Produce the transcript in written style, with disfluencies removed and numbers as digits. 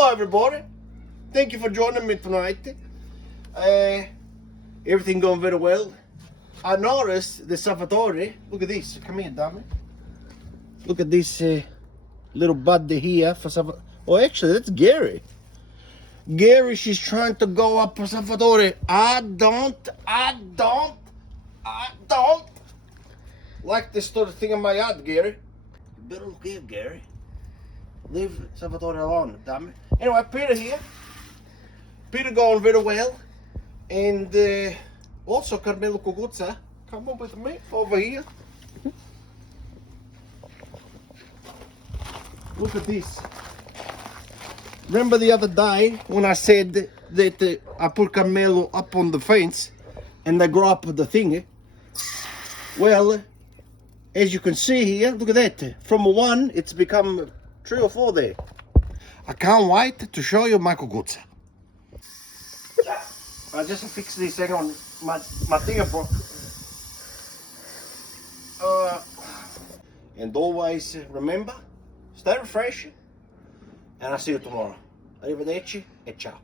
Hello everybody, thank you for joining me tonight. Everything going very well. I noticed the Salvatore, look at this, come here dummy. Look at this little buddy here for Salvatore. Oh actually that's Gary. Gary, she's trying to go up for Salvatore. I don't like this sort of thing in my yard, Gary. You better look here, Gary. Leave Salvatore alone, damn it. Anyway, Peter here. Peter going very well. And also Carmelo Coguzza. Come on with me over here. Look at this. Remember the other day when I said that I put Carmelo up on the fence and I grow up the thing? Well, as you can see here, look at that. From a 1, it's become 3 or 4 there. I can't wait to show you my Coguzza. I just fixed this thing on my thing broke. And always remember, stay refreshed, and I'll see you tomorrow. Arrivederci e ciao.